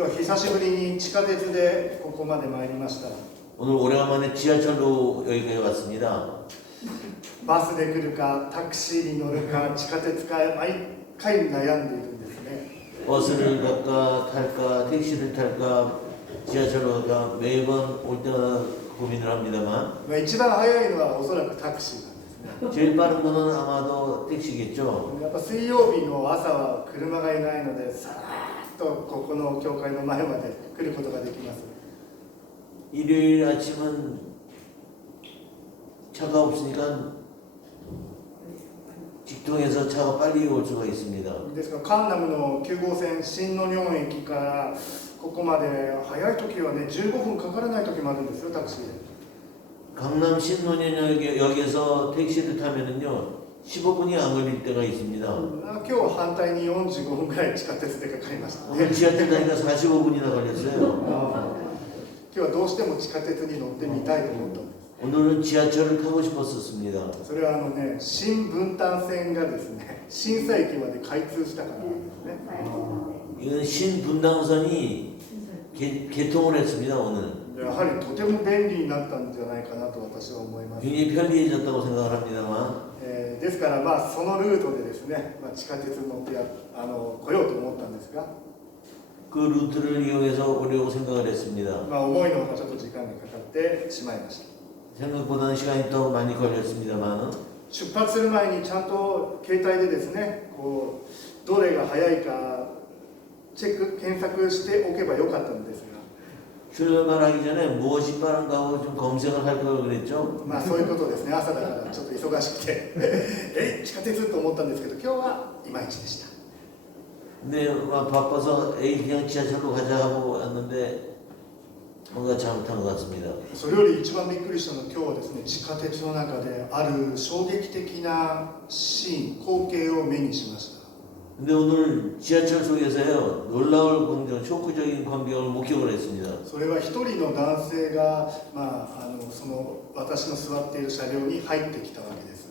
今日は久しぶりに地下鉄でここまで参りました。 오늘 오래간만에 지하철로 여기까지 왔습니다. バスで来るかタクシーに乗るか地下鉄か毎回悩んでいるんですね。 버스를 갈까 탈까 택시를 탈까 지하철로 갈까 매번 올 때마다 고민을 합니다만 一番早いのはおそらくタクシーなんですね。 제일 빠른 거는 아마도 택시겠죠. やっぱ水曜日の朝は車がいないのでさーっとここの教会の前まで来ることができます。 일요일 아침은 차가 없으니까 직통에서 차가 빨리 올 수가 있습니다. ですからカンナムの9号線新野尿駅からここまで早い時はね15分かからない時もあるんですよタクシーで。 강남 신논현역에서 택시를 타면은요 15분이 안 걸릴 때가 있습니다. 今日は反対に45分くらい地下鉄でかかりましたね。 오늘 지하철 타니까 45분이나 걸렸어요. 今日はどうしても地下鉄に乗ってみたいと思ったんです。 오늘은 지하철을 타고 싶었었습니다. それは新分担線がですね新佐駅まで開通したからなんですね。 이건 신분당선이 개통을 했습니다. 오늘 やはりとても便利になったんじゃないかなと私は思います。 굉장히 편리해졌다고 생각을 합니다만 ですからそのルートでですね、地下鉄に乗って来ようと思ったんですが、 그 루트를 이용해서 오려고 생각을 했습니다. 思いのほかちょっと時間がかかってしまいました。 생각보다는 시간이 더 많이 걸렸습니다만 出発する前にちゃんと携帯でですねどれが早いか検索しておけばよかったんですが、 출발하기 전에 무엇이 빠른가 하고 좀 검색을 할 걸 그랬죠. そういうことですね。朝だからちょっと忙しくて地下鉄と思ったんですけど今日はいまいちでした。 근데 바빠서 그냥 지하철로 가자 하고 왔는데 뭔가 잘못한 것 같습니다. それより一番びっくりしたのは今日はですね地下鉄の中である衝撃的なシーン光景を目にしました。 근데 오늘 지하철 속에서요 놀라울 광경, 쇼크적인 광경을 목격을 했습니다. それは一人の男性が、その私の座っている車両に入ってきたわけです。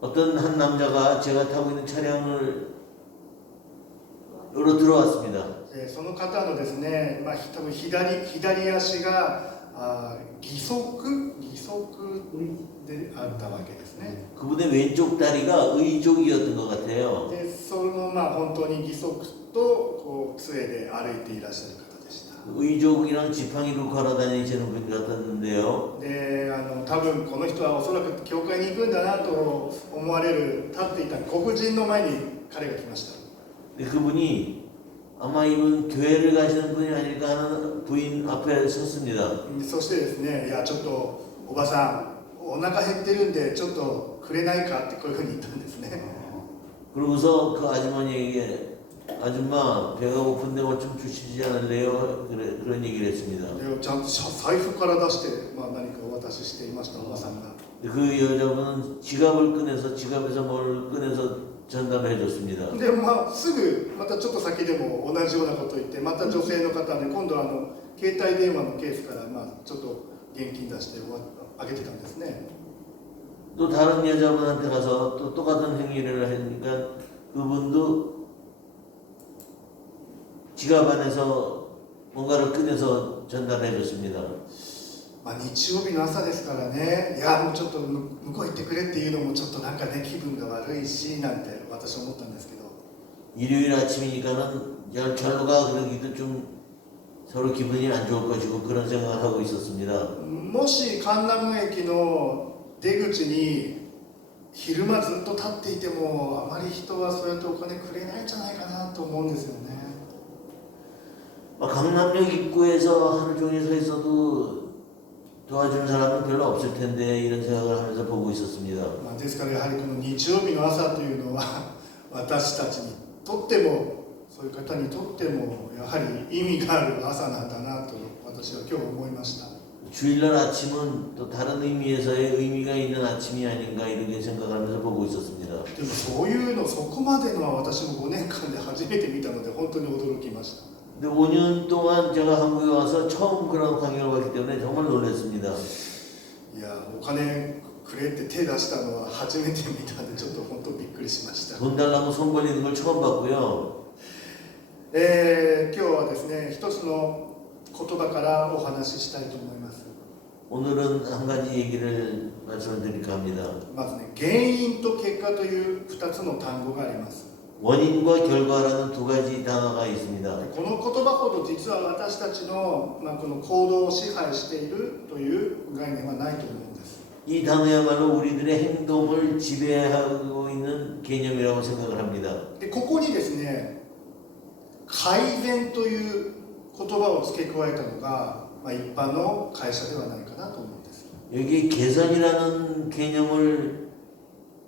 어떤 한 남자가 제가 타고 있는 차량을 으로 들어왔습니다. その方のですね、多分左足が義足であったわけですね。 그분의 왼쪽 다리가 의족이었던 것 같아요. でその本当に義足と杖で歩いていらっしゃる方でした。 의족이랑 지팡이로 걸어 다니시는 분 같았는데요. で多分この人はおそらく教会に行くんだなと思われる立っていた黒人の前に彼が来ました。 근데 그분이 아마 이분 교회를 가시는 분이 아닐까 하는 부인 앞에 섰습니다. そしてですね、いやちょっとおばさんお腹減ってるんでちょっとくれないかってこういうふうに言ったんですね。 그러고서 그 아주머니에게 아줌마 배가 고픈데 뭐 좀 주시지 않을래요? 그런 얘기를 했습니다. でちゃんと財布から出して、何かお渡ししていましたおばさんが。 그 여자분은 지갑에서 뭘 꺼내서 전담해 줬습니다. ですぐまたちょっと先でも同じようなことを言ってまた女性の方で今度は携帯電話のケースからちょっと現金出してあげてたんですね。 또 다른 여자분한테 가서 또 똑같은 행위를 하니까 그분도 지갑 안에서 뭔가를 꺼내서 전달해 줬습니다. 日曜日の朝ですからね、いやもうちょっと向こう行ってくれっていうのもちょっとなんかね気分が悪いしなんて私は思ったんですけど、 일요일 아침이니까는 절로 가 그러기도 좀 서로 기분이 안 좋을 것이고 그런 생각을 하고 있었습니다. もしカンナム駅の出口に昼間ずっと立っていてもあまり人はそうやってお金くれないんじゃないかなと思うんですよね。 강남역 입구에서 하루 종일 서 있어도 도와주는 사람은 별로 없을 텐데 이런 생각을 하면서 보고 있었습니다. ですからやはりこの日曜日の朝というのは私たちにとってもそういう方にとってもやはり意味がある朝なんだなと私は今日思いました。 주일날 아침은 또 다른 의미에서의 의미가 있는 아침이 아닌가 이렇게 생각하면서 보고 있었습니다. でもそういうのそこまでのは私も5年間で初めて見たので本当に驚きました。 근데 5년 동안 제가 한국에 와서 처음 그런 광경을 봤기 때문에 정말 놀랐습니다. いやお金くれって手出したのは初めて見たんでちょっと本当びっくりしました。 돈 달라고 손 벌리는 걸 처음 봤고요. 今日はですね、一つの言葉からお話ししたいと思います。 오늘은 한 가지 얘기를 말씀을 드릴까 합니다. まずね、原因と結果という2つの単語があります。 원인과 결과라는 두 가지 단어가 있습니다. この言葉ほど実は私たちの、この行動を支配しているという概念はないと思うんです。 이 단어야말로 우리들의 행동을 지배하고 있는 개념이라고 생각을 합니다. でここにですね、改善という言葉を付け加えたのが、一般の会社ではないかなと思うんです。 여기 개선이라는 개념을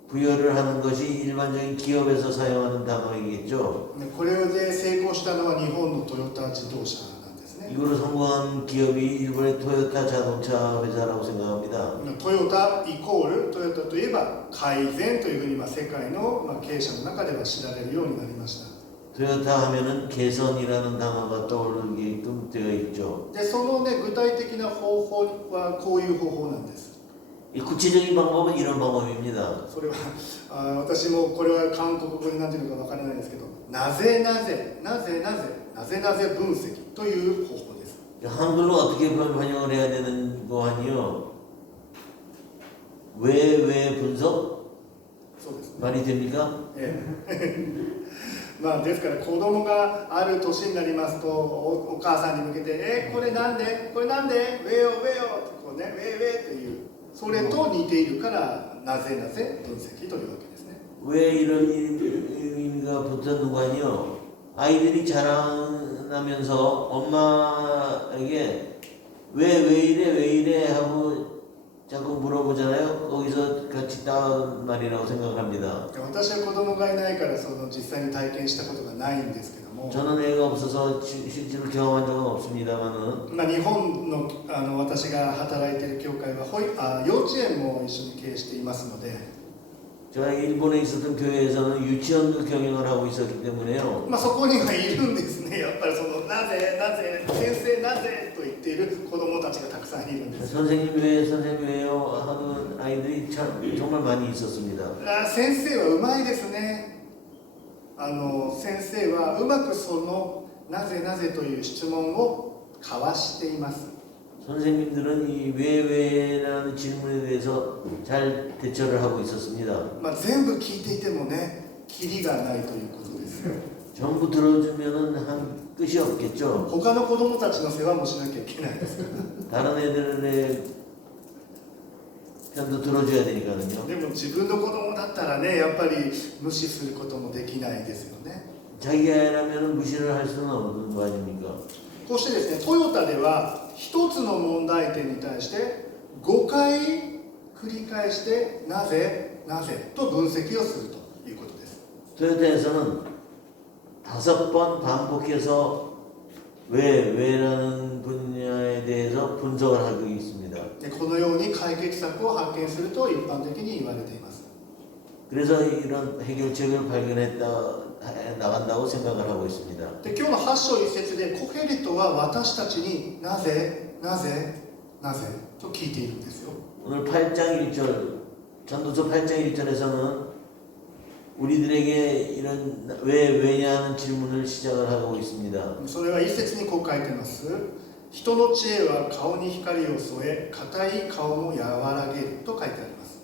부여를 하는 것이 일반적인 기업에서 사용하는 단어이겠죠. これで成功したのは日本のトヨタ自動車なんですね。 이거로 성공한 기업이 일본의 토요타 자동차 회사라고 생각합니다. トヨタイコールトヨタといえば改善というふうに世界の経営者の中では知られるようになりました。 토요타 하면은 개선이라는 단어가 떠오르게끔 되어 있죠. でそのね、具体的な方法はこういう方法なんです。 이 구체적인 방법은 이런 방법입니다. それは私もこれは韓国語に何ていうのかわからないですけど、なぜなぜなぜなぜなぜなぜ分析という方法です。 한글로 어떻게 번역을 해야 되는 거 아니요? 왜 분석? そうですね。 말이 됩니까? ですから子供がある年になりますと、お母さんに向けてこれなんでこれなんでウェヨウェヨってこうね、ウェイウェイという、それと似ているからなぜなぜ分析というわけですね。 왜 이런 의미가 붙었는 거 아니요? 아이들이 자라나면서 엄마에게 왜 이래 하고 자꾸 물어보잖아요. 거기서 같이 따온 말이라고 생각합니다. 私は子供がいないから実際に体験したことがないんですけども、 저는 애가 없어서 실제로 경험한 적은 없습니다만은 日本の私が働いている教会は幼稚園も一緒に経営していますので、 제가 일본에 있었던 교회에서는 유치원도 경영을 하고 있었기 때문에요. そこにはいるんですね。やっぱりなぜなぜ先生なぜと言っている子供たちがたくさんいるんです。 선생님 왜요 하는 아이들이 정말 많이 있었습니다. 先生はうまいですね。先生はうまくなぜなぜという質問を交わしています。 선생님들은 이 왜라는 질문에 대해서 잘 대처를 하고 있었습니다. 全部聞いていてもね、キリがないということですよ。 전부 들어주면은 한 끝이 없겠죠. 他の子供たちの世話もしなきゃいけないですから。 다른 애들의 편도 들어줘야 되니까요. でも自分の子供だったらね、やっぱり無視することもできないですよね。 자기 애라면 무시를 할 수는 없는 거 아닙니까? こうしてですね、トヨタでは一つの問題点に対して5回繰り返してなぜなぜと分析をするということです。 토요타에서는 5번 반복해서 왜라는 분야에 대해서 분석을 하고 있습니다. でこのように解決策を発見すると一般的に言われています。 그래서 이런 해결책을 나간다고 생각을 하고 있습니다. で今日の8章1節でコヘリトは私たちになぜなぜなぜと聞いているんですよ。 오늘 8장 1절 전도서 8장 1절에서는 우리들에게 이런 왜냐는 질문을 시작을 하고 있습니다. それは1節にこう書いてます。人の知恵は顔に光を添え、硬い顔も和らげると書いてあります。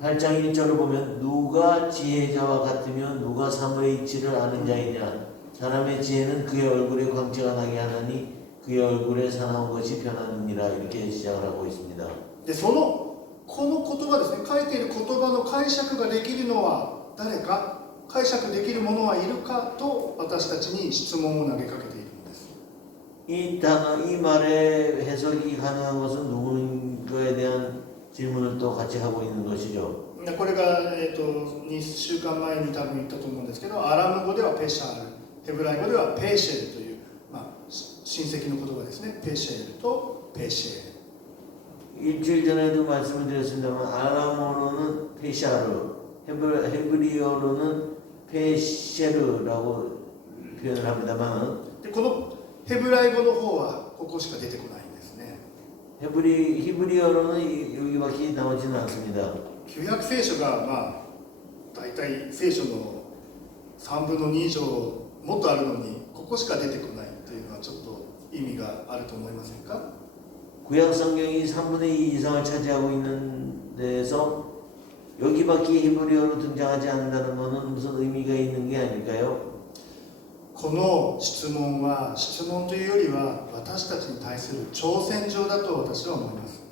8장 1절을 보면 누가 지혜자와 같으면 누가 사무의 이치를 아는 자이냐 사람의 지혜는 그의 얼굴에 광채가 나게 하나니 그의 얼굴에 사나운 것이 변하느니라 이렇게 시작을 하고 있습니다. でこの言葉ですね、書いている言葉の解釈ができるのは誰か、解釈できる者はいるかと私たちに質問を投げかけているんです。 이 말의 해석이 가능한 것은 누군가에 대한 질문을 또 같이 하고 있는 것이죠. これが、2週間前に多分言ったと思うんですけど、アラム語ではペシャール、ヘブライ語ではペーシェルという、親戚の言葉ですね。ペシェルとペシェル。 일주일 전에도 말씀을 드렸습니다만 아람어로는 페샤르, 헤브리어로는 페셰르라고 표현을 합니다만 でこのヘブライ語の方はここしか出てこないんですね。 히브리어로는 여기밖에 나오지는 않습니다. 旧約聖書が大体聖書の3分の2以上もっとあるのにここしか出てこないというのはちょっと意味があると思いませんか？ 구약 성경이 3분의 2 이상을 차지하고 있는 데서 여기밖에 히브리어로 등장하지 않는다는 것은 무슨 의미가 있는 게 아닐까요? この質問は質問というよりは私たちに対する挑戦状だと私は思います。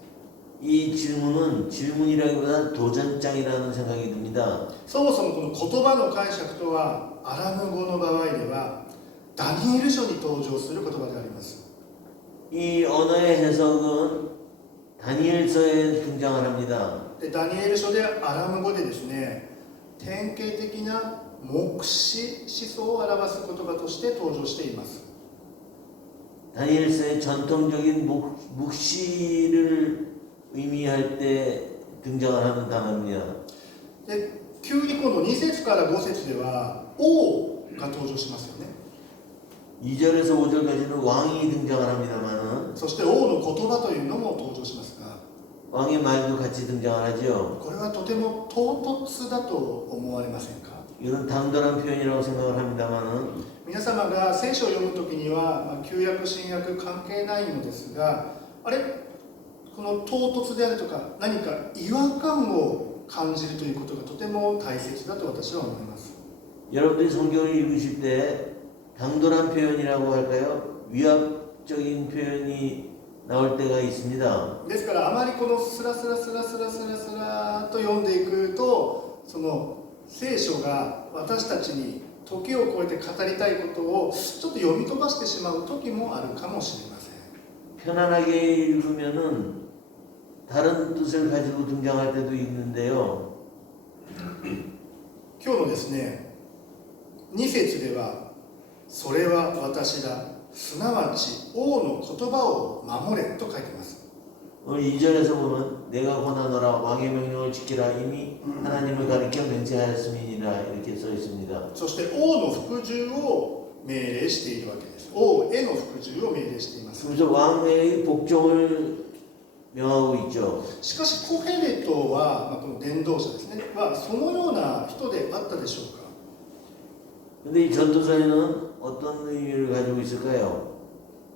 이 질문은 질문이라기보다 도전장이라는 생각이 듭니다. そもそもこの言葉の解釈とはアラム語の場合ではダニエル書に登場する言葉であります。 이 언어의 해석은 다니엘서에 등장을 합니다. でダニエル書でアラム語でですね、典型的な黙示思想を表す言葉として登場しています。 다니엘서의 전통적인 묵시를 의미할 때 등장을 하는 단어입니다. で急にこの2節から5節では王が登場しますよね。 2절에서 5절까지는 왕이 등장을 합니다만은 そして王の言葉というのも登場しますが、 왕의 말도 같이 등장을 하죠. これはとても唐突だと思われませんか？ 이건 당돌한 표현이라고 생각을 합니다만은 皆様が聖書を読むときには、旧約新約関係ないのですが、あれこの唐突であるとか何か違和感を感じるということがとても大切だと私は思います。 여러분들이 성경을 읽으실 때 당돌한 표현이라고 할까요? 위압적인 표현이 나올 때가 있습니다. ですからあまりこのスラスラスラスラスラスラと読んでいくと、その聖書が私たちに時を超えて語りたいことをちょっと読み飛ばしてしまう時もあるかもしれません。 편안하게 읽으면은 다른 뜻을 가지고 등장할 때도 있는데요. 今日のですね、2節ではそれは私だ、すなわち王の言葉を守れと書いています。 오늘 2절에서 보면 내가 권하노라 왕의 명령을 지키라 이미 하나님을 가리켜 맹세하였음이니라 이렇게 써 있습니다. そして王の服従を命令しているわけです。王への服従を命令しています。 그래서 왕의 복종을 명하고 있죠. しかしコヘレトは、この伝道者ですね、はそのような人であったでしょうか？ 근데 이 전도서에는 어떤 의미를 가지고 있을까요?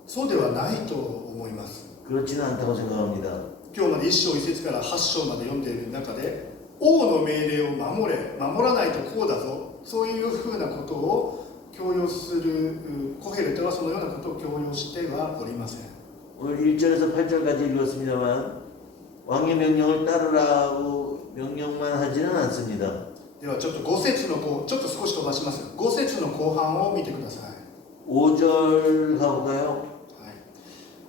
そうではないと思います。 그렇지는 않다고 생각합니다. 今日まで1章1節から8章まで読んでいる中で、王の命令を守れ、守らないとこうだぞ、そういうふうなことを強要するコヘレトはそのようなことを強要してはおりません。 오늘 1절에서 8절까지 읽었습니다만 왕의 명령을 따르라고 명령만 하지는 않습니다. ではちょっと5節のちょっと少し飛ばします。5節の後半を見てください。 5절 가볼까요?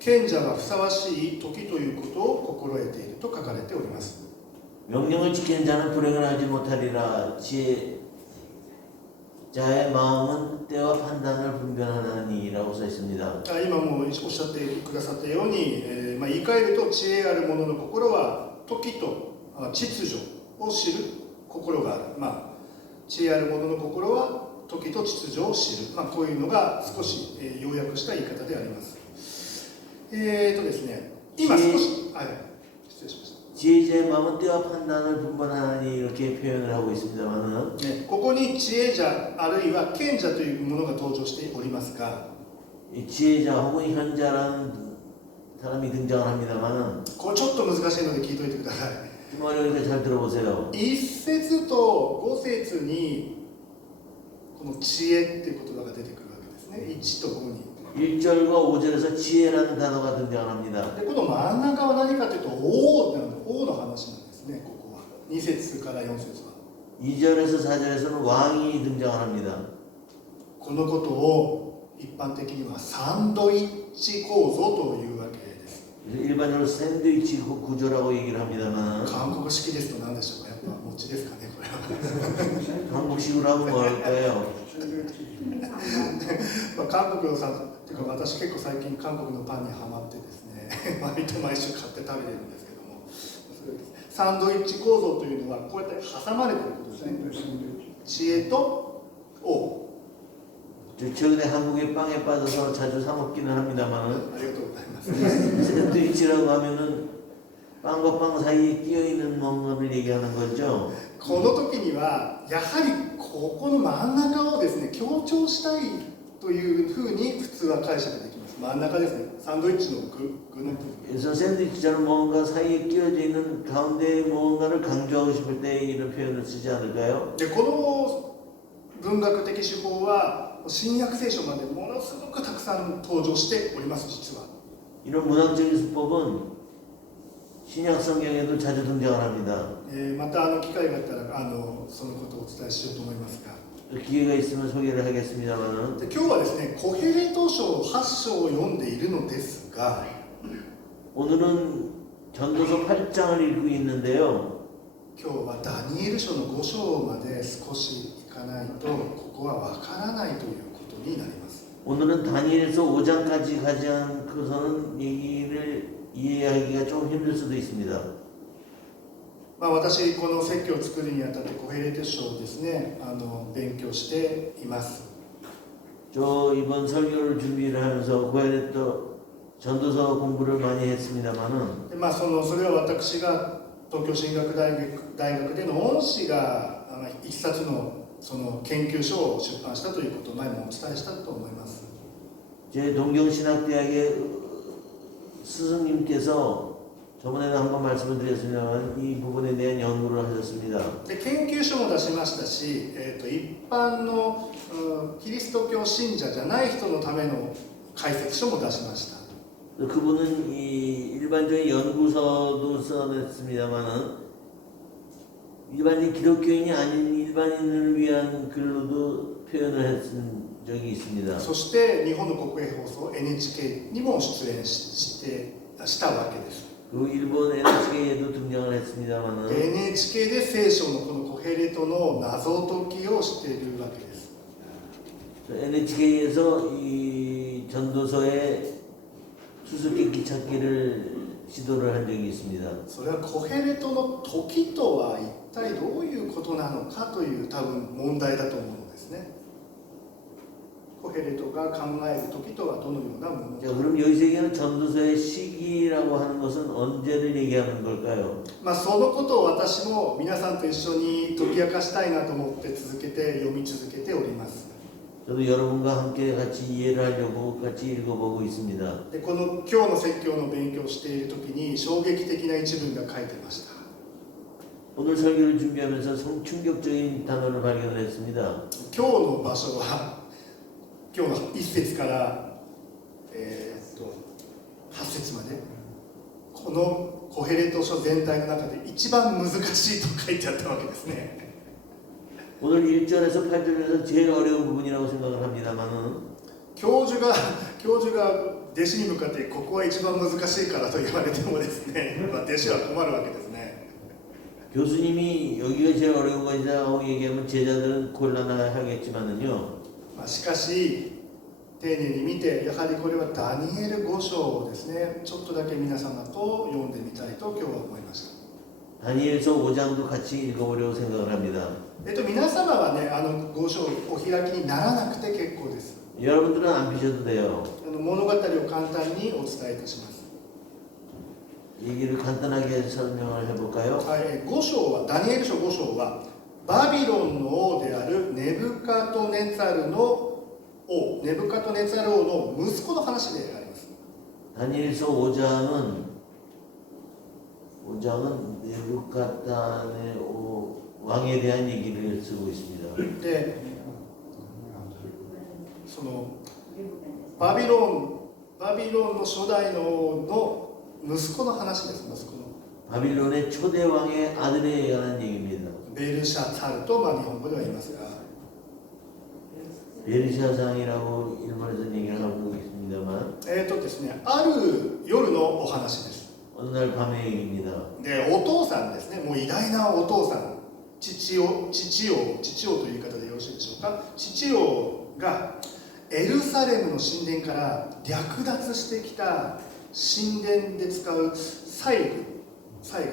賢者がふさわしい時ということを心得ていると書かれております。 명령을 지키는 자는 불행을 하지 못하리라. 지혜자의 마음은 때와 판단을 분별하나니라고 써 있습니다. 今もおっしゃってくださったように、言い換えると知恵ある者の心は時と秩序を知る心がある。知恵ある者の心は時と秩序を知る。こういうのが少し、要約した言い方であります。ですね、今少し、失礼しました。 지혜자의 마음은 때와 판단을 분별하나니 이렇게 표현을 하고 있습니다만은 ここに知恵者あるいは賢者というものが登場しておりますが、 이 지혜자 혹은 현자라는 사람이 등장을 합니다만은 これちょっと難しいので聞いておいてください。 좀 어려우니까 잘 들어보세요. 1節と5節にこの知恵っていう言葉が出てくるわけですね。1と5に。 1절과 5절에서 지혜라는 단어가 등장합니다. でこの真ん中は何かというと王の話なんですね。ここは2節から4節は 2절에서 4절에서는 왕이 등장을 합니다. このことを一般的にはサンドイッチ構造というわけです。 일반적으로 샌드위치 구조라고 얘기를 합니다만 韓国式ですと何でしょうか。やっぱ餅ですかね、これは。 한국식으로 하면 뭐 할까요? 韓国のさっていうか、私結構最近韓国のパンにハマってですね割と毎週買って食べてるんですけども、サンドイッチ構造というのはこうやって挟まれていることですね。知恵と王。 최근에 한국에 빵에 빠져서 자주 사 먹기는 합니다만 ありがとうございます。 샌드위치라고 하면은 빵과 빵 사이에 끼어 있는 뭔가를 얘기하는 거죠. この時にははやはりここの真ん中をですね強調したいというふうに普通は解釈できます。真ん中ですね、サンドイッチの具の部分。 그래서 샌드위치처럼 뭔가 사이에 끼어져 있는 가운데 무언가를 강조하고 싶을 때 이런 표현을 쓰지 않을까요? でこの文学的手法は新約聖書までものすごくたくさん登場しております。実は 이런 문학적인 수법은 신약 성경에도 자주 등장을 합니다. また機会があったらそのことをお伝えしようと思いますが、 기회가 있으면 소개를 하겠습니다만은 で今日はですねコヘレト書8章を読んでいるのですが、 오늘은 전도서 8장을 읽고 있는데요. 今日はダニエル書の5章まで少しいかないとここはわからないということになります。 오늘은 다니엘서 5장까지 가지 않고서는 얘기를 이해하기가 좀 힘들 수도 있습니다. 私この説教を作るにあたってコヘレト書をですね勉強しています。 저 이번 설교를 준비를 하면서 고헤레토 전도서 공부를 많이 했습니다만은 でそれは私が東京進学大学での恩師が一冊のその研究書を出版したということを前もお伝えしたと思います。 제 동경신학대학의 스승님께서 저번에도 한번 말씀을 드렸습니다만 이 부분에 대한 연구를 하셨습니다. で研究書も出しましたし、一般のキリスト教信者じゃない人のための解説書も出しました。 그분은 이 일반적인 연구서도 써냈습니다만은 일반인 기독교인이 아닌 일반인을 위한 글로도 표현을 했은 적이 있습니다. そして日本の国営放送 NHK にも出演したわけです。 그리고 일본 NHK에도 등장을 했습니다만은 NHK で聖書のこのコヘレトの謎解きをしているわけです。 NHK에서 이 전도서의 수수께끼 찾기를 시도를 한 적이 있습니다. それはコヘレトの時とは一体どういうことなのかという多分問題だと思うのですね。コヘレトが考える時とはどのようなもの 자, か。 그럼 여기서 얘기하는 전도서의 시기라고 하는 것은 언제를 얘기하는 걸까요? そのことを私も皆さんと一緒に解き明かしたいなと思って続けて読み続けております。 저도 여러분과 함께 같이 이해를 하려고 같이 읽어보고 있습니다. でこの今日の説教の勉強をしている時に衝撃的な一文が書いてました。 오늘 설교를 준비하면서 충격적인 단어를 발견을 했습니다. 今日の場所は今日の1節から8節までこのコヘレト書全体の中で一番難しいと書いてあったわけですね。 오늘 1절에서 8절에서 제일 어려운 부분이라고 생각을 합니다만은 教授が弟子に向かってここは一番難しいからと言われてもですね、弟子は困るわけですね。 교수님이 여기가 제일 어려운 것이라고 얘기하면 제자들은 곤란하겠지만은요. しかし丁寧に見てやはりこれはダニエル5章をですねちょっとだけ皆様と読んでみたいと今日は思いました。 다니엘서 5장도 같이 읽어보려고 생각을 합니다. 皆様はね5章お開きにならなくて結構です。 여러분들은 안 피셔도 돼요. 物語を簡単にお伝えいたします。 얘기를 간단하게 설명을 해볼까요? 5章はダニエル書5章はバビロンの王であるネブカドネツァルの息子の話であります。 다니엘서 5장은 네부갓단의 왕에 대한 얘기를 쓰고 있습니다. でそのバビロンの初代の息子の話です。息子の 바빌론의 초대 왕의 아들에 관한 얘기입니다. ベルシャツァルと日本語では言いますが 베르샤상이라고 일본에서 얘기를 하고 있습니다만 ですねある夜のお話です。 어느 날 밤의 얘기입니다. でお父さんですね、もう偉大なお父さん、父王という言い方でよろしいでしょうか。父王がエルサレムの神殿から略奪してきた神殿で使う祭具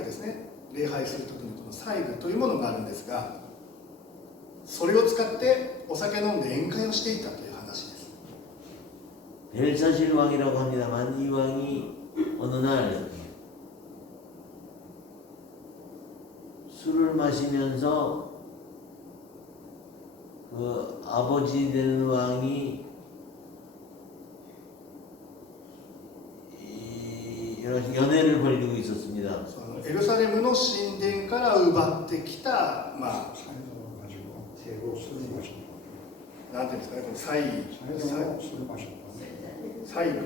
ですね、礼拝する時にこの祭具というものがあるんですが、それを使ってお酒飲んで宴会をしていたという話です。 벨사실 왕이라고 합니다만 이 왕이 어느 날 술을 마시면서 그 아버지 되는 왕이 이런 연애를 벌이고 있었습니다. そのエルサレムの神殿から奪ってきた、まあ、 사이다를 가지고 대고 술을 마셨다. なんていうんですかね、この祭 사이다로 술을 마셨다. 祭具、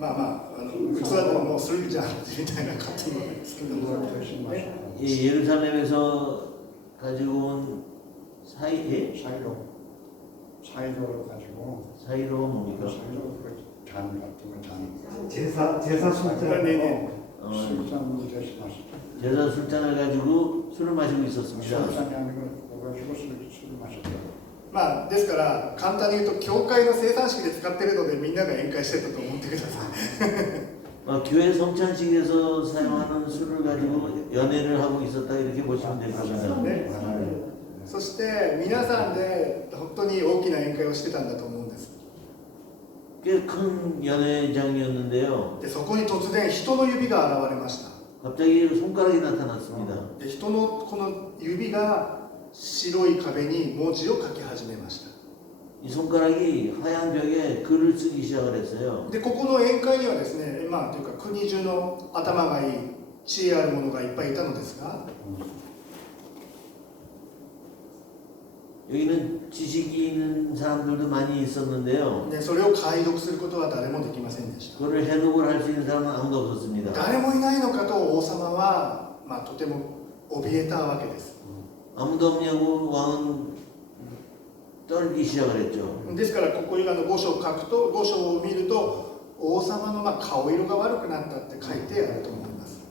まあまあ、器でもうするじゃんみたいな勝手にですけども、 그걸 대신 마셨다. 예루살렘에서 가지고 온 사이다를 가지고 사이로가 뭡니까? 사이다로 잔 같은 거 잔. 제사 네네. 술잔 대신 마셨다. 제사 술잔을 가지고 술을 마시고 있었습니다. 술잔이 아니고 그거 가지고 술을 마셨다. まあ、ですから簡単に言うと教会の生産式で使ってるのでみんなが宴会してたと思ってください 교회 성찬식에서 사용하는 술을 가지고 연애를 하고 있었다 이렇게 보시면 될 겁니다. ね 맞아요. そして皆さんで本当に大きな宴会をしてたんだと思うんです 꽤 큰 연회장이었는데요. でそこに突然人の指が現れました 갑자기 손가락이 나타났습니다. で人のこの指が白い壁に文字を書き始めました 이 손가락이 하얀 벽에 글을 쓰기 시작을 했어요. でここの宴会にはですね、まあというか国中の頭がいい知恵ある者がいっぱいいたのですが 여기는 지식이 있는 사람들도 많이 있었는데요. でそれを解読することは誰もできませんでした 그거를 해독을 할 수 있는 사람은 아무도 없었습니다. 誰もいないのかと王様は、まあ、とても怯えたわけです 아무도 없냐고 왕은 떨기 시작을 했죠. ですからここに5章を書くと5章を見ると王様のまあ顔色が悪くなったって書いてあると思います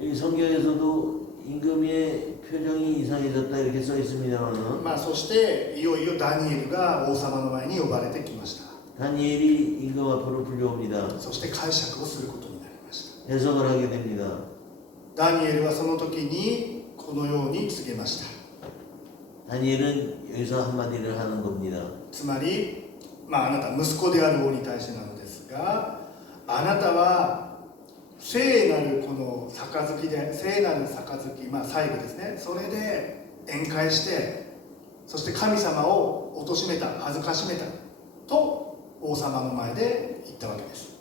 여기 성경에서도 임금의 표정이 이상해졌다 이렇게 써 있습니다만은 まあそしていよいよダニエルが王様の前に呼ばれてきました 다니엘이 임금 앞으로 불려옵니다. そして解釈をすることになりました 해석을 하게 됩니다. ダニエルはその時にこのように告げました 다니엘은 여기서 한마디를 하는 겁니다. つまり、まあ、あなた息子である王に対してなのですがあなたは聖なるこの杯で聖なる杯、まあ、最後ですねそれで宴会してそして神様を貶めた恥ずかしめたと王様の前で言ったわけです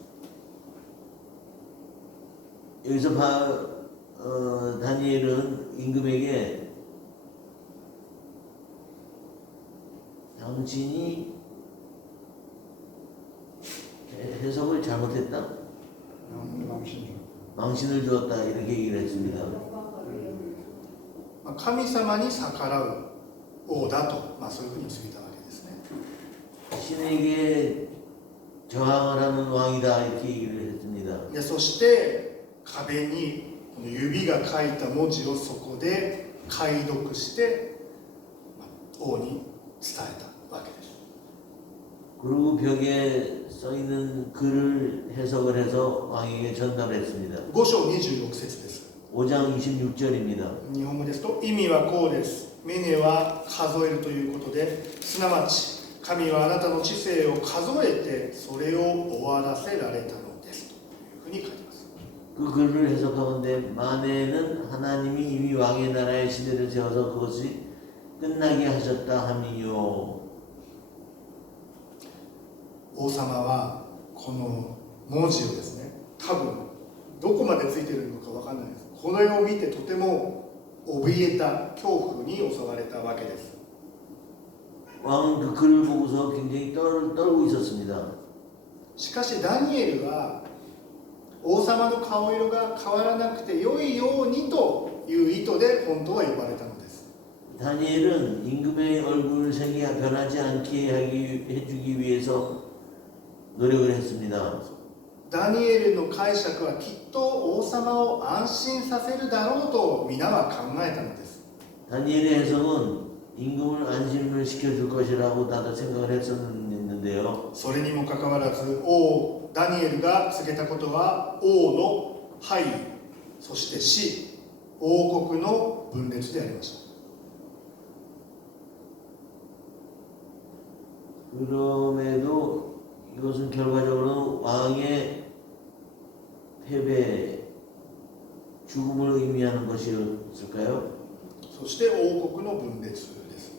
여기서 다니엘은 임금에게 당신이 해석을 잘못했다. 망신을 주었다 이렇게 얘기를 했습니다. まあ神様に逆らう王だと、まあ、そういうふうに告げたわけですね 신에게 저항을 하는 왕이다 이렇게 얘기를 했습니다. でそして壁にこの指が書いた文字をそこで解読して、まあ王に伝えたわけです 그리고 벽에 써 있는 글을 해석을 해서 왕에게 전달했습니다. 5章26節です 5장 26절입니다. 日本語ですと意味はこうです。メネは数えるということで、すなわち神はあなたの知性を数えてそれを終わらせられたのですというふうに書いてます。 그 글을 해석하건대 만에는 하나님이 이미 왕의 나라의 시대를 세워서 그것이 끝나게 하셨다 함이요. 王様はこの文字をですね、多分どこまでついているのかわかんないです。これを見てとても怯えた恐怖に襲われたわけです。 왕은 그 글을 보고서 굉장히 떨고 있었습니다. しかしダニエルは王様の顔色が変わらなくて良いようにという意図で本当は呼ばれたのです。 다니엘은 임금의 얼굴색이 변하지 않게 해주기 위해서 노력을 했습니다. ダニエルの解釈はきっと王様を安心させるだろうと皆は考えたのです。 다니엘의 해석은 임금을 안심을 시켜줄 것이라고 다들 생각을 했었는데요. それにもかかわらず王ダニエルが告げたことは王の敗そして死王国の分裂でありました。 그럼에도 이것은 결과적으로 왕의 패배, 죽음을 의미하는 것이었을까요? そして王国の分裂です。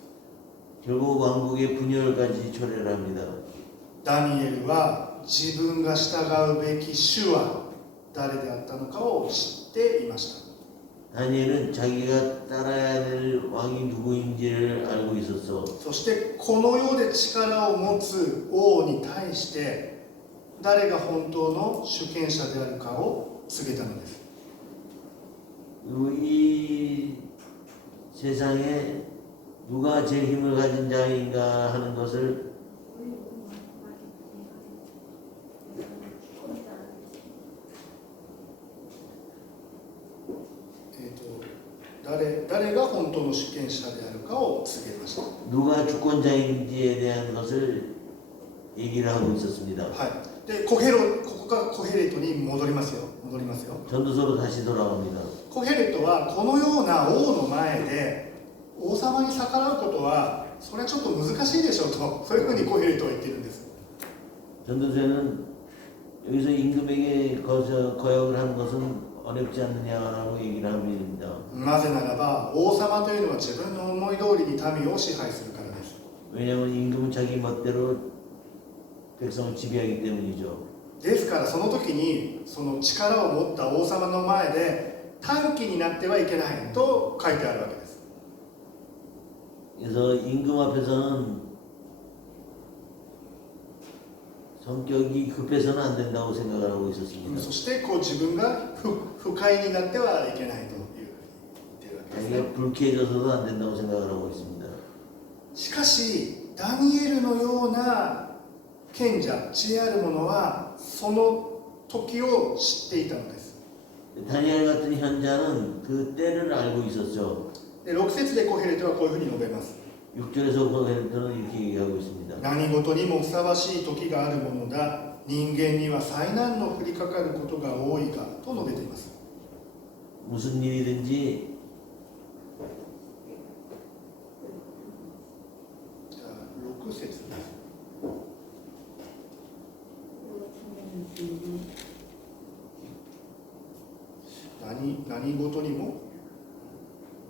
결국 왕국의 분열까지 초래합니다. ダニエルは自分が従うべき主は誰であったのかを知っていました。 다니엘은 자기가 따라야 될 왕이 누구인지를 알고 있었어. そしてこの世で力を持つ王に対して誰が本当の主権者であるかを告げたのです。 그리고 이 세상에 누가 제일 힘을 가진 자인가 하는 것을「誰が本当の主権者であるかを告げました。 누가 주권자인지에 대한 것을 얘기를 하고 있었습니다. はい、でここからコヘレトに戻りますよ。 전도서로 다시 돌아갑니다. コヘレトはこのような王の前で王様に逆らうことはそれはちょっと難しいでしょうと、そういうふうにコヘレトは言ってるんです。 전도서는 여기서 임금에게 거역을 하는 것은 어렵지 않느냐고 얘기를 합니다. なぜならば王様というのは自分の思い通りに民を支配するからです。 왜냐하면 임금은 자기 멋대로 백성을 지배하기 때문이죠. ですからその時にその力を持った王様の前で短気になってはいけないと書いてあるわけです。 그래서 임금 앞에서는 성격이 급해서는 안 된다고 생각을 하고 있었습니다. そしてこう自分が不快になってはいけないというふうに言っているわけですね。 자기가 불쾌해져서도 안 된다고 생각을 하고 있습니다. しかしダニエルのような賢者、知恵ある者はその時を知っていたのです。 다니엘 같은 현자는 그 때를 알고 있었죠. で6節でコヘレトはこういうふうに述べます。 6절에서 고헬토는 이렇게 얘기하고 있습니다. 何事にもふさわしい時があるものだ。人間には災難の降りかかることが多いがと述べています。 무슨 일이든지 じゃあ6節です。 何事にも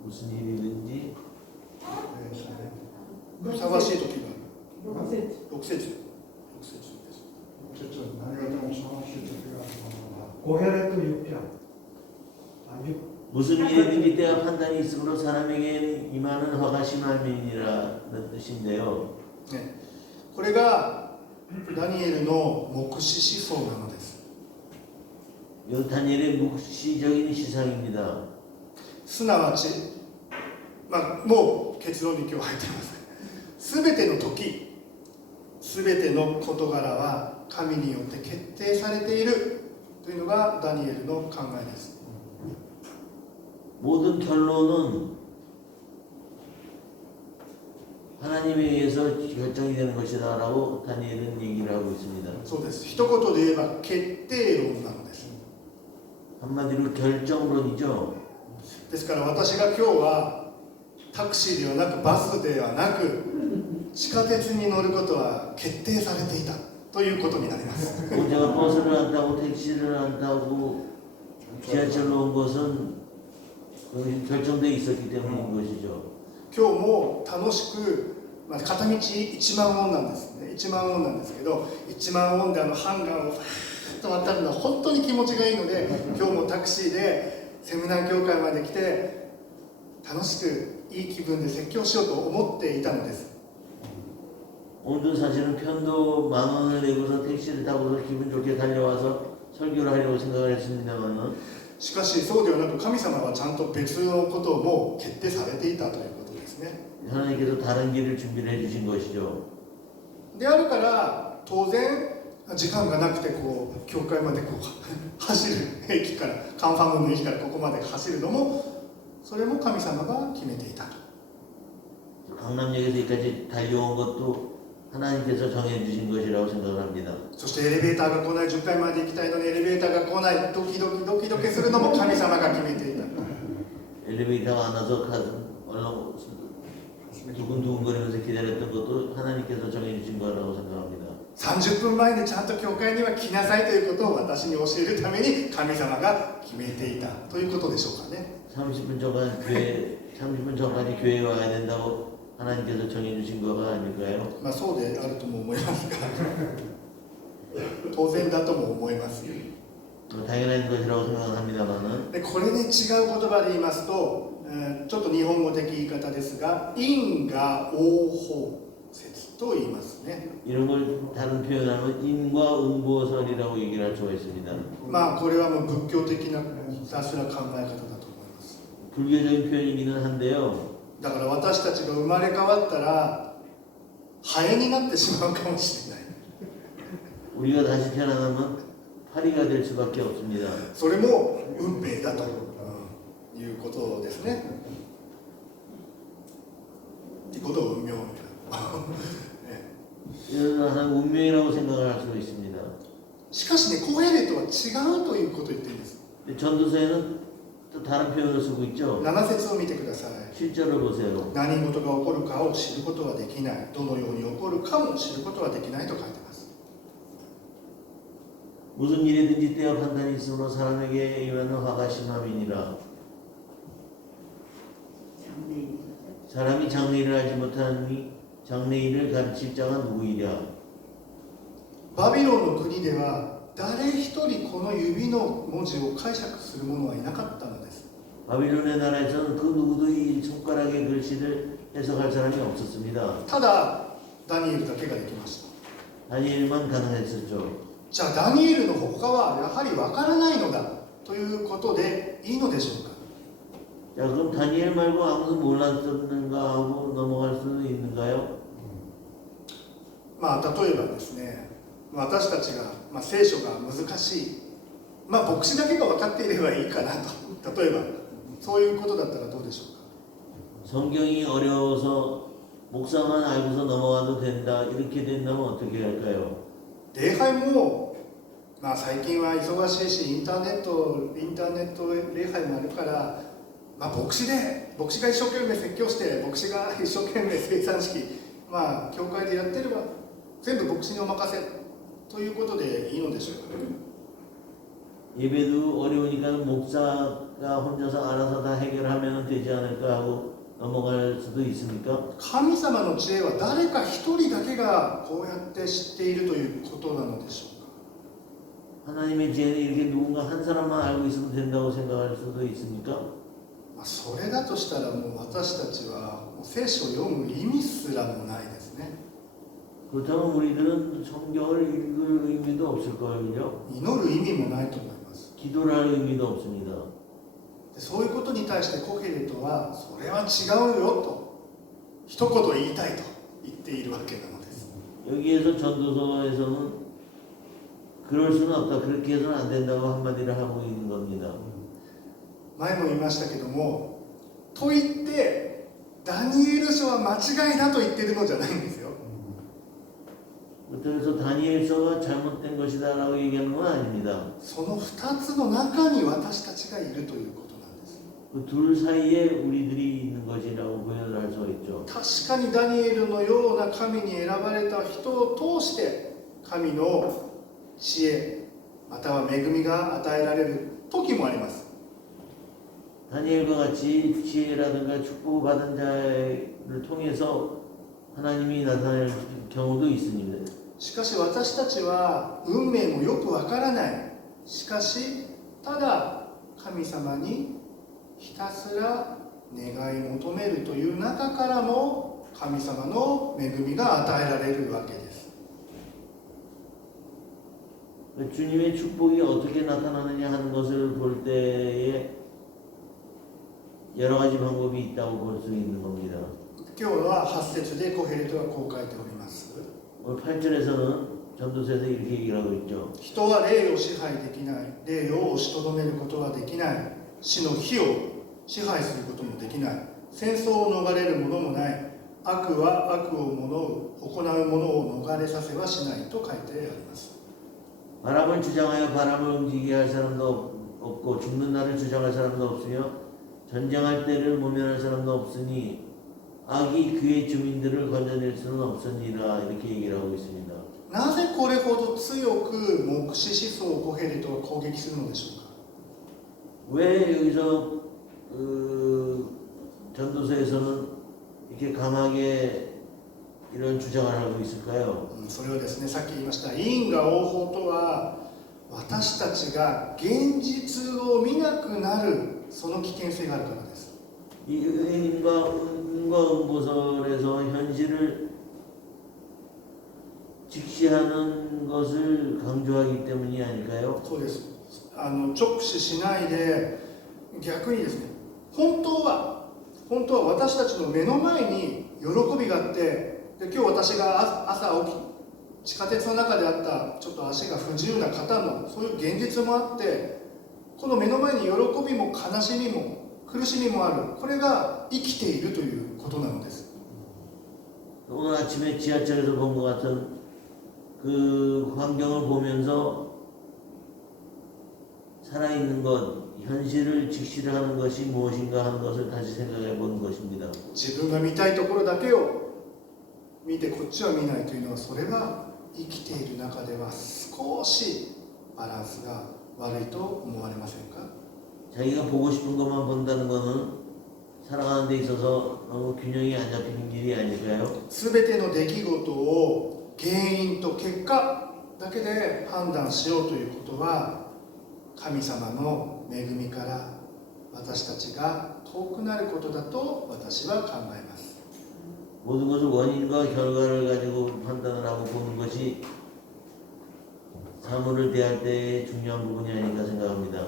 무슨 일이든지 ふさわしい時がある。 6節6節です。 어쨌든 나이가 좀 상하실 때가 고헤레토 6장. 무슨 일이든지 때와 판단이 있으므로 사람에게 임하는 화가 심함이니라는 뜻인데요. ね、これがダニエルの黙示思想なのです。 이 다니엘의 묵시적인 시상입니다. すなわち、もう結論に今日入っています。すべての時、すべての事柄は神によって決定されているというのがダニエルの考えです。 모든 결론은 하나님에 의해서 결정이 되는 것이다라고 다니엘은 얘기를 하고 있습니다. そうです。一言で言えば決定論なのです。 한마디로 결정론이죠. ですから私が今日はタクシーではなくバスではなく地下鉄に乗ることは決定されていたということになります。 제가 버스를 안 타고 택시를 안 타고 지하철로 온 것은 결정되어 있었기 때문인 것이죠. 今日も楽しく、片道1万ウォンなんですね。1万ウォンなんですけど、1万ウォンでハンガーをファーッと渡るのは本当に気持ちがいいので、今日もタクシーでセミナー協会まで来て楽しくいい気分で説教しようと思っていたのです。 오늘도 사실은 편도 10,000원을 내고서 택시를 타고서 기분 좋게 달려와서 설교를 하려고 생각을 했습니다만 しかしそうではなく神様はちゃんと別のことをもう決定されていたということですね。 하나님께서 다른 길을 준비를 해주신 것이죠. であるから当然時間がなくて教会まで走る駅からカンファムの駅からここまで走るのもそれも神様が決めていたと。 강남역에서 여기까지 달려온 것도 하나님께서 정해주신 것이라고 생각을 합니다. そしてエレベーターが来ない、10階まで行きたいのにエレベーターが来ない、ドキドキするのも神様が決めていた。 엘리베이터가 안 와서 얼른 두근두근거리면서 기다렸던 것도 하나님께서 정해주신 거라고 생각합니다. 30分前にちゃんと教会には来なさいということを私に教えるために神様が決めていたということでしょうかね。 30분 전까지 교회에 와야 된다고 하나님께서 정해주신 거가 아닐까요? まあそうであるとも思いますが当然だとも思います。 당연한 것이라고 생각합니다만은 でこれね、違う言葉で言いますと、ちょっと日本語的言い方ですが、因果応報説と言いますね。 이런 걸 다른 표현하면 인과 응보설이라고 얘기를 할 수가 있습니다. まあこれはもう仏教的なひたすら考え方だと思います。 불교적인 표현이기는 한데요. だから私たちが生まれ変わったらハエになってしまうかもしれない。 우리가 다시 태어나면 파리가 될 수밖에 없습니다. それも運命だということですね。いいことを運命を이런 하나의 운명이라고 생각을 할 수도 있습니다. しかしね、コヘレトは違うということを言っているんです。 전도서에는 또 다른 표현을 쓰고 있죠. 7節を見てください。 실제로 보세요. 何事が起こるかを知ることはできない。どのように起こるかも知ることはできないと書いてます。 무슨 일이든지 때와 판단이 있으므로 사람에게 의하는 화가 심함이니라. 사람이 장래일을 알지 못하니 장래일을 가르칠 자가 누구이랴. バビロンの国では誰一人この指の文字を解釈する者はいなかったのです。 바빌론의 나라에서는 그 누구도 이 손가락의 글씨를 해석할 사람이 없었습니다. ただダニエルだけができました。 다니엘만 가능했었죠. じゃあダニエルの他はやはりわからないのだということでいいのでしょうか。 자, 그럼 다니엘 말고 아무도 몰랐었는가 하고 넘어갈 수는 있는가요? まあ例えばですね、私たちが、聖書が難しい、牧師だけが分かっていればいいかなと、例えばそういうことだったらどうでしょうか。 성경이 어려워서 목사만 알고서 넘어가도 된다 이렇게 된다면 어떻게 할까요? 礼拝も、最近は忙しいしインターネット礼拝もあるから、牧師が一生懸命説教して牧師が一生懸命生産式、教会でやってれば全部牧師にお任せということでいいのでしょうか。 예배도 어려우니까 목사가 혼자서 알아서 다 해결하면 되지 않을까 하고 넘어갈 수도 있습니까? 神様の知恵は誰か一人だけがこうやって知っているということなのでしょうか。 하나님의 지혜는 이렇게 누군가 한 사람만 알고 있으면 된다고 생각할 수도 있습니까? それだとしたらもう私たちは聖書を読む意味すらもないですね。 그렇다면 우리들은 성경을 읽을 의미도 없을 거예요. 祈る意味もないと思います。 기도를 할 의미도 없습니다. そういうことに対してコヘレトはそれは違うよと一言言いたいと言っているわけなのです。 여기에서 전도서에서는 그럴 수는 없다. 그렇게 해서는 안 된다고 한마디를 하고 있는 겁니다. 前も言いましたけども、と言ってダニエル書は間違いだと言ってるのじゃないんですよ。 그래서 다니엘서가 잘못된 것이다라고 얘기하는 건 아닙니다. その2つの中に私たちがいるということなんです。 그 둘 사이에 우리들이 있는 것이라고 표현을 할 수가 있죠. 確かにダニエルのような神に選ばれた人を通して神の知恵または恵みが与えられる時もあります。 다니엘과 같이 지혜라든가 축복을 받은 자를 통해서 하나님이 나타낼 경우도 있습니다. しかし私たちは運命もよくわからない。しかしただ神様にひたすら願い求めるという中からも神様の恵みが与えられるわけです。 주님의 축복이 어떻게 나타나느냐 하는 것을 볼 때에 여러 가지 방법이 있다고 볼 수 있는 겁니다. 今日は8節でコヘレトがこう書いております。 오늘 8절에서는 전도서에서 이렇게 얘기를 하고 있죠. 人は霊を支配できない。霊を押しとどめることはできない。死の火を支配することもできない。戦争を逃れるものもない。悪は悪を行うものを逃れさせはしないと書いてあります。 바람을 주장하여 바람을 움직이게 할 사람도 없고 죽는 날을 주장할 사람도 없으며 전쟁할 때를 모면할 사람도 없으니 악이 그의 주민들을 건져낼 수는 없으니라 이렇게 얘기를 하고 있습니다. なぜこれほど強く黙示思想をコヘレトは攻撃するのでしょうか。왜 여기서 전도서에서는 이렇게 강하게 이런 주장을 하고 있을까요? それはですね、さっき言いました因果応報とは、私たちが現実を見なくなるその危険性があるからです。 이 은과 음보설에서 현실을 직시하는 것을 강조하기 때문이 아닐까요? そうです。直視しないで、逆にですね、本当は私たちの目の前に喜びがあって、で今日私が朝起き、地下鉄の中であったちょっと足が不自由な方のそういう現実もあって、この目の前に喜びも悲しみも苦しみもある、これが生きているということなのです。 오늘 아침에 지하철에서 본 것 같은 그 환경을 보면서 살아있는 것, 현실을 직시를 하는 것이 무엇인가 하는 것을 다시 생각해 본 것입니다. 自分が見たいところだけを見てこっちは見ないというのは、それは生きている中では少しバランスが悪いと思われませんか？ 자기가 보고 싶은 것만 본다는 것은 살아가는 데 있어서 너무 균형이 안 잡히는 일이 아닐까요? 全ての出来事を原因と結果だけで判断しようということは、神様の恵みから私たちが遠くなることだと私は考えます。 모든 것을 원인과 결과를 가지고 판단을 하고 보는 것이 사물을 대할 때의 중요한 부분이 아닐까 생각합니다.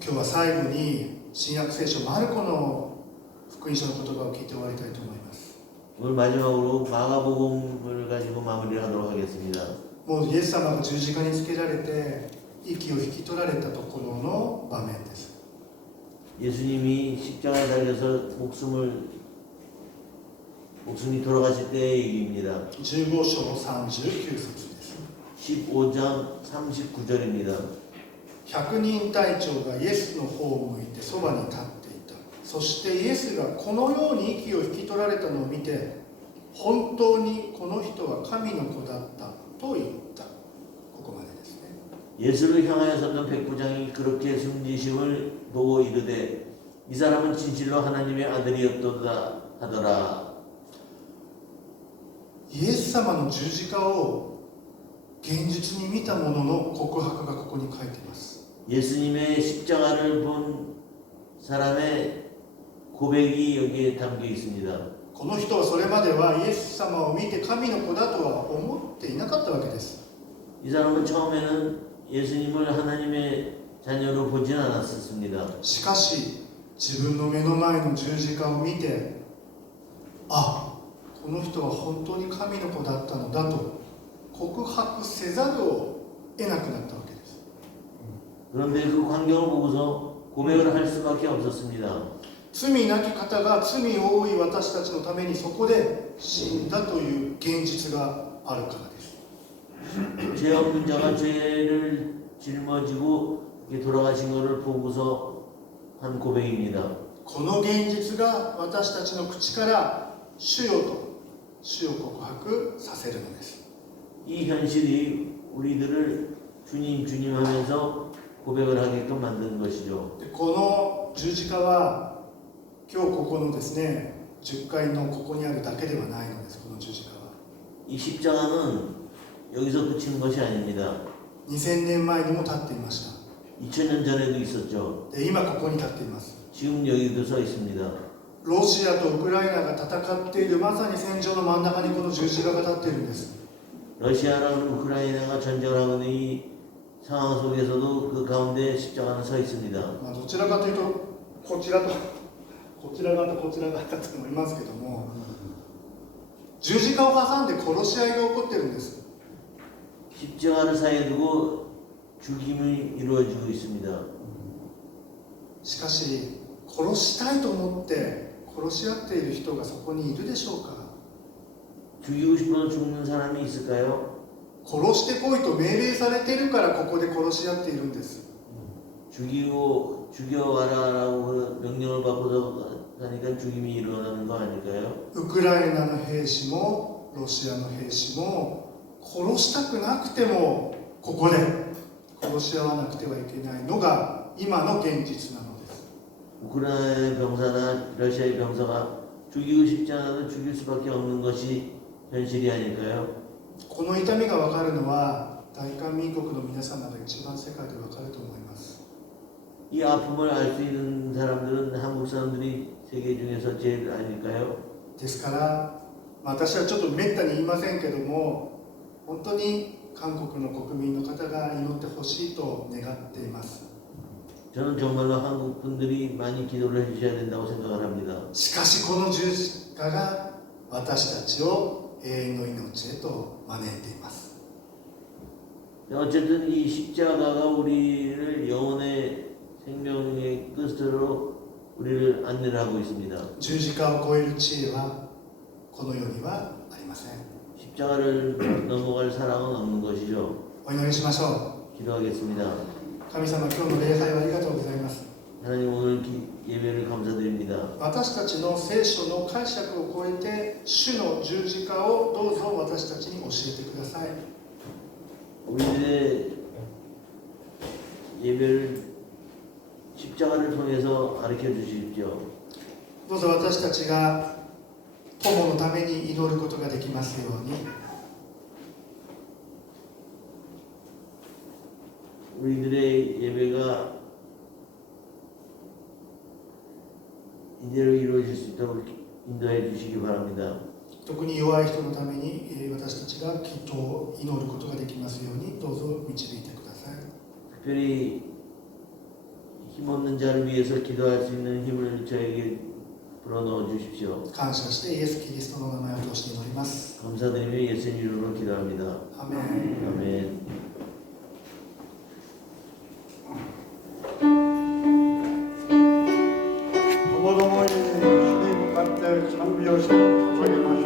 今日は最後に新約聖書マルコの福音書の言葉を聞いて終わりたいと思います。 오늘 마지막으로 마가복음을 가지고 마무리를 하도록 하겠습니다. もうイエス様が十字架につけられて息を引き取られたところの場面です。 예수님이 십자가에 달려서 목숨이 돌아가실 때의 얘기입니다. 15章39節です。 15장 39절입니다. 百人隊長がイエスの方を向いてそばに立っていた。そしてイエスがこのように息を引き取られたのを見て、本当にこの人は神の子だったと言った。ここまでですね。 예수를 향하여 섰던 백부장이 그렇게 숨지심을 보고 이르되 이 사람은 진실로 하나님의 아들이었도다 하더라. イエス様の十字架を現実に見た者の告白がここに書いています。 예수님의 십자가를 본 사람의 고백이 여기에 담겨 있습니다. この人はそれまではイエス様を見て神の子だとは思っていなかったわけです。 이 사람은 처음에는 예수님을 하나님의 자녀로 보진 않았습니다. しかし自分の目の前の十字架を見て、あ、この人は本当に神の子だったのだと告白せざるを得なくなったわけです。 그런데 그 광경을 보고서 고백을 할 수밖에 없었습니다. 罪なき方が罪多い私たちのためにそこで死んだという現実があるからです。 죄 없는 자가 죄를 짊어지고 돌아가신 것을 보고서 한 고백입니다. この現実が私たちの口から主よと主を告白させるのです。 이 현실이 우리들을 주님 주님 하면서 고백을 하게끔 만드는 것이죠. でこの十字架は今日ここのですね10階のここにあるだけではないのです。この十字架は 이 십자가는 여기서 그치는 것이 아닙니다. 2000年前にも立っていました。 2000년 전에도 있었죠. で今ここに立っています。 지금 여기도 서 있습니다. ロシアとウクライナが戦っているまさに戦場の真ん中にこの十字架が立っているんです。 러시아랑 우크라이나가 전쟁을 하고 있는 이 상황 속에서도 그 가운데 십자가는 서 있습니다. どちらかというとこちらとこちら側とこちら側だと思いますけども、十字架を挟んで殺し合いが起こっているんです。 십자가를 사이에 두고 죽임이 이루어지고 있습니다. しかし殺したいと思って殺し合っている人がそこにいるでしょうか。 죽이고 싶어서 죽는 사람이 있을까요? 殺してこいと命令されているからここで殺し合っているんです。 죽여와라라고 명령을 받고서 하니까 죽임이 일어나는 거 아닐까요? ウクライナの兵士もロシアの兵士も殺したくなくてもここで殺し合わなくてはいけないのが今の現実なのです。 우크라이나의 병사나 러시아의 병사가 죽이고 싶지 않아도 죽일 수밖에 없는 것이 현실이 아닐까요? この痛みが分かるのは大韓民国の皆さんなら一番世界で分かると思います。 이 아픔을 알 수 있는 사람들은 한국 사람들이 세계 중에서 제일 아닐까요? ですから私はちょっとめったに言いませんけども、本当に韓国の国民の方が祈ってほしいと願っています。 저는 정말로 한국 분들이 많이 기도를 해주셔야 된다고 생각을 합니다. しかしこの十字架が私たちを永遠の命へと招いています。 어쨌든 이 십자가가 우리를 영혼의 생명의 끝으로 우리를 안내를 하고 있습니다. 十字架を超える知恵はこの世にはありません。 십자가를 넘어갈 사랑은 없는 것이죠. お祈りしましょ 기도하겠습니다. う。神様、今日の礼拝をありがとうございます。 하나님 오늘 예배를 감사드립니다. 私たちの聖書の解釈を超えて主の十字架をどうぞ私たちに教えてください。 우리들의 예배를 십자가를 통해서 가르쳐 주십시오. どうぞ私たちが友のために祈ることができますように。 우리들의 예배가 이대로 이루어질 수 있도록 인도해 주시기 바랍니다. 特に弱い人のために私たちが祈祷を祈ることができますようにどうぞ導いてください。 특별히 힘없는 자를 위해서 기도할 수 있는 힘을 저에게 불어넣어 주십시오. 感謝してイエス・キリストの名前を通して祈ります。 감사드리며 예수님 이름으로 기도합니다. アーメン。 아멘.